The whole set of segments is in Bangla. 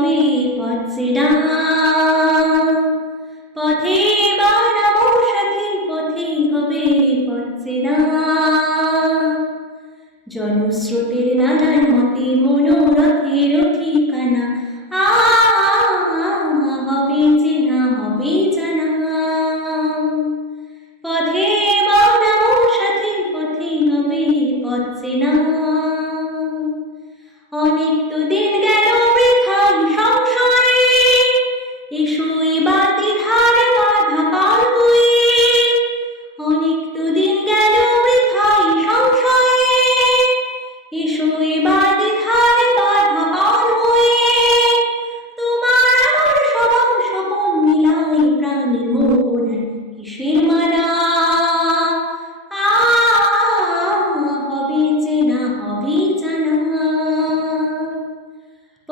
হবে পথে পথে বানাবো সাথী, পথে হবে পথে না। জনস্রোতের নানান মতে মনোরথের ঠিকানা আ, হবে যে না, হবে পথে বানাবো সাথী, পথে হবে পথে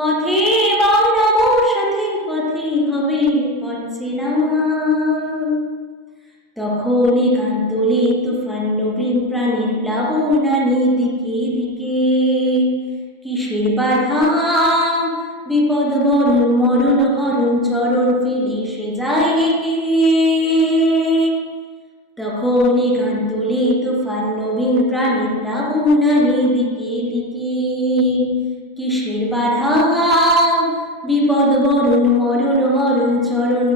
পথে বাউনাবো সাথে পথে হবে পথে না তখনই গান তুফান নবীন প্রাণীর প্লাবনানি দিকে দিকে কিসের বাধা? বিপদ বরণ মরণ হরণ, চরণ ফেলে সে যায় তখনই গান তুফান নবীন প্রাণীর প্লাবনানি দিকে দিকে বাধা বিপদ বরণ মরণ মরণ চরণ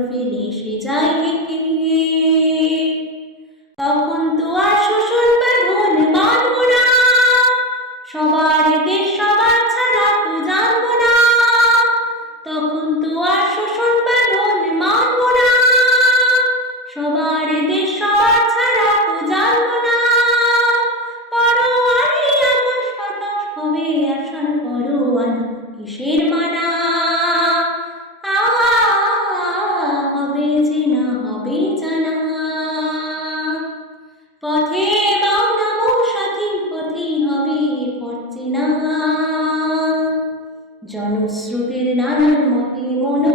আসার কিসের মানা? হবে যে না, হবে জানা। পথে সাথী হবে জনস্রোতের নানান মতে মনোরথের